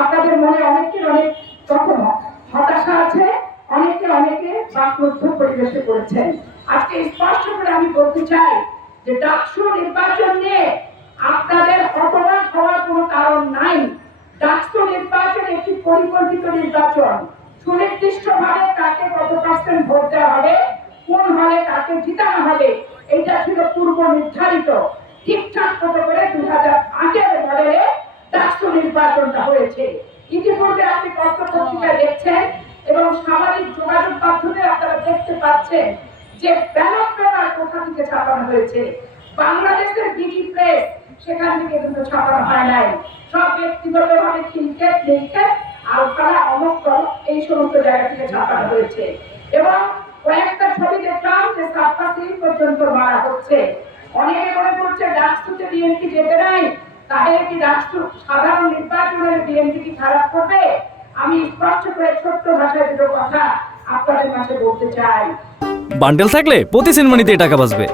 আপনাদের মনে অনেকের অনেক রকম হতাশা আছে, অনেকে অনেকে বাকরুদ্ধ পরিবেশে করেছেন আজকে স্পষ্ট করে আমি বলতে চাই যে ডাকসু নির্বাচন নিয়ে আপনাদের হতবাক হওয়ার কোনো কারণ নাই। ডাকসু নির্বাচন একটি পরিকল্পিত নির্বাচন সুনির্দিষ্টভাবে কাকে কত পার্সেন্ট ভোট দেওয়া হবে, কোন হলে কাকে জিতানো হবে এটা ছিল পূর্ব নির্ধারিত। ঠিকঠাক মতো করে দুই হাজার আটের মডেলে ডাকসু নির্বাচনটা হয়েছে। ইতিপূর্বে আপনি পত্র পত্রিকায় দেখছেন এবং সামাজিক যোগাযোগ মাধ্যমে আপনারা দেখতে পাচ্ছেন যে ব্যালট পেপার কোথা থেকে ছাপানো হয়েছে। বাংলাদেশের ডিজি প্রেস সেখান থেকে কিন্তু ছাপানো হয় নাই। সব খিলকেট অমক এই সমস্ত জায়গা থেকে ছাপানো হয়েছে। এবং কয়েকটা ছবি দেখলাম যে সাতটা সিল পর্যন্ত মারা হচ্ছে। অনেকে মনে করছে ডাকসুতে বিএনপি যেতে নাই। তাহলে কি ডাকসু সাধারণ নির্বাচনের বিএনপি কি খারাপ করবে? আমি স্পষ্ট করে ছোট্ট ভাষায় দুটো কথা আপনাদের মাঝে বলতে চাই। বান্ডেল থাকলে প্রতি সেনমানিতে টাকা বাঁচবে।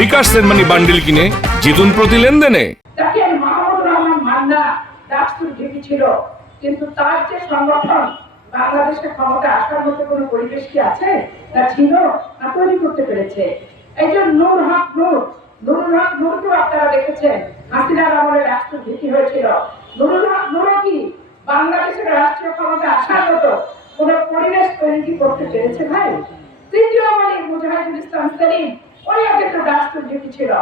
বিকাশ সেনমানি বান্ডিল কিনে জিতুন প্রতি লেনদেনে। দেখেন মাহমুদুর রহমান মান্না ছিল কিন্তু তার যে সংগঠন ক্ষমতা আসার মতো কোনো পরিবেশ কি আছে? ছিল, না তৈরি করতে পেরেছে। নূর হক নূর হক আপনারা দেখেছেন রাষ্ট্র হয়েছিল। হক কি বাংলাদেশের রাষ্ট্রীয় ক্ষমতা আসার মতো কোনো পরিবেশ তৈরি কি করতে পেরেছে ভাই? তৃতীয় মানে মুজাহিদুল ইসলাম সেলিম উনিও কিন্তু রাষ্ট্রনীতি ছিল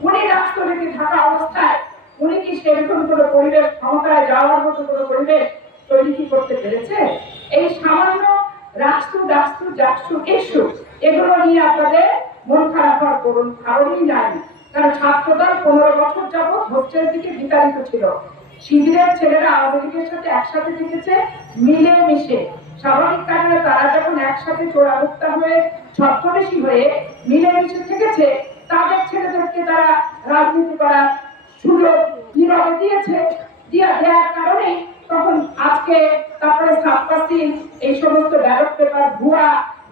উনি রাষ্ট্রনীতি থাকা অবস্থায় উনি কি সেরকম কোনো পরিবেশ, ক্ষমতায় যাওয়ার মতো কোনো পরিবেশ তৈরি কি করতে পেরেছে? এই সামান্য রাষ্ট্র রাষ্ট্র রাষ্ট্র ইস্যু এগুলো নিয়ে আপনাদের মন খারাপ হওয়ার করুন কারণই নাই। কারণ ছাত্রদল পনেরো বছর যাবৎ হোস্টেল দিকে বিতাড়িত ছিল। শিবিরের ছেলেরা আওয়ামী লীগের সাথে একসাথে থেকেছে মিলে মিশে স্বাভাবিক কারণে তারা যখন একসাথে চোরামুক্তা হয়ে ছত্রবেশী হয়ে মিলেমিশে থেকেছে তাদের ছেলেদেরকে তারা রাজনীতি করার সুযোগ নীরবে দিয়েছে, দিয়া দেওয়ার কারণে তখন আজকে তারপরে সাতপাসিল এই সমস্ত ব্যালট পেপার ভুয়া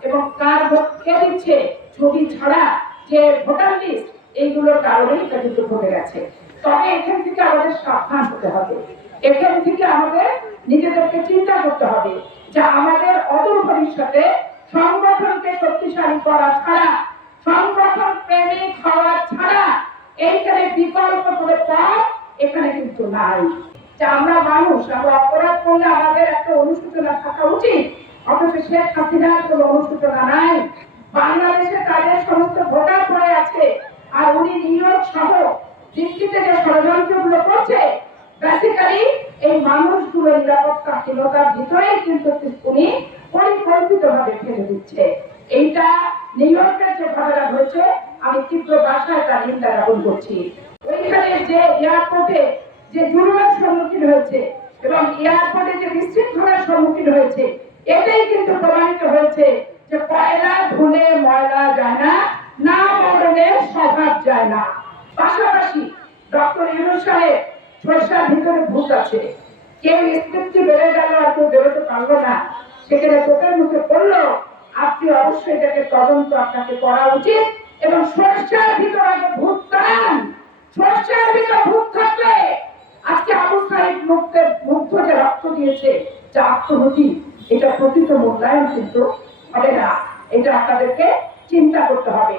এবং কার কে দিচ্ছে ছবি ছাড়া যে ভোটার লিস্ট এইগুলোর কারণেই এটা কিন্তু ঘটে গেছে। তবে এখান থেকে আমাদের সাবধান হতে হবে। এখান থেকে আমাদের নিজেদেরকে চিন্তা করতে হবে যে আমাদের অদূর ভবিষ্যতে সংগঠনকে শক্তিশালী করা ছাড়া সংগঠন প্রেমিক হওয়া ছাড়া এইখানে বিকল্প করে পথ এখানে কিন্তু নাই। আমরা মানুষ, আমরা অপরাধ করলে আমাদের একটা অনুশোচনা থাকা উচিত। অথচ শেখ হাসিনার কোনো অনুশোচনা নাই। বাংলাদেশে তাদের সমস্ত ভোটার পড়ে আছে। আর উনি নিয়োগ সহ দিল্লিতে যে ষড়যন্ত্রগুলো করছে বেসিক্যালি এই মানুষগুলো নিরাপত্তাহীনতার ভিতরেই কিন্তু উনি পরিকল্পিতভাবে ফেলে দিচ্ছে। এইটা নিউ যে ঘটনা হয়েছে, আমি তীব্র ভাষায় তার নিন্দা জ্ঞাপন করছি। ওইখানে যে এয়ারপোর্টে যে জুলুমের সম্মুখীন হয়েছে এবং এয়ারপোর্টে যে বিশৃঙ্খলার সম্মুখীন হয়েছে, এটাই কিন্তু প্রমাণিত হয়েছে যে কয়লা, ধুলে, ময়লা যায় না না মরলে স্বভাব যায় না। পাশাপাশি ডক্টর ইউনুস সাহেব সরষার ভিতরে ভূত আছে। কেউ স্ক্রিপ্টে বেড়ে গেল আর কেউ বেরোতে পারল না। সেখানে তোকের মুখে পড়ল আপনি অবশ্যই এটাকে তদন্ত আপনাকে করা উচিত এবং সরষার ভিতরে ভূত তাড়ান সরষার ভিতরে ভূত থাকলে আজকে আবু সাহিদ মুক্তের মুগ্ধ যে রক্ত দিয়েছে, যে আত্মহতি এটা প্রকৃত মূল্যায়ন কিন্তু হবে না। এটা আপনাদেরকে চিন্তা করতে হবে।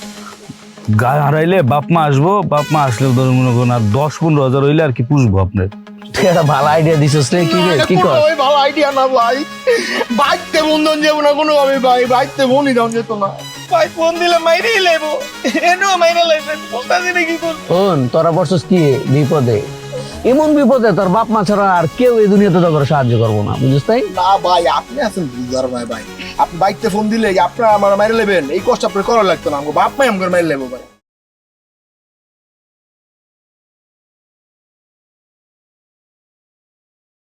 গা হারাইলে বাপ মা আসব বাপ মা আসলে ধর মনে করুন আর দশ পনেরো হাজার হইলে আর কি পুষবো আপনার? তুই একটা ভালো আইডিয়া দিছিস রে কি রে কি কর? ওই ভালো আইডিয়া না ভাই। বাইতে বন্ধন যাব না কোনো ভাবে ভাই বাইতে বনি দাম যেত না। ভাই ফোন দিলে মাইরেই লেবো। এনো মাইরে লাইছেন বলতাছি না কি করব ফোন তোরা বসছিস কি বিপদে? এমন বিপদে তোর বাপ মা ছাড়া আর কেউ এই দুনিয়াতে তোর সাহায্য করব না, বুঝিস তাই? না ভাই, আপনি আছেন বুঝার ভাই ভাই। আপনি বাইতে ফোন দিলে আপনার আমার মাইরে নেবেন, এই কষ্ট আপনার করা লাগতো না, আমাকে বাপ মাই আমার মাইরে নেব ভাই।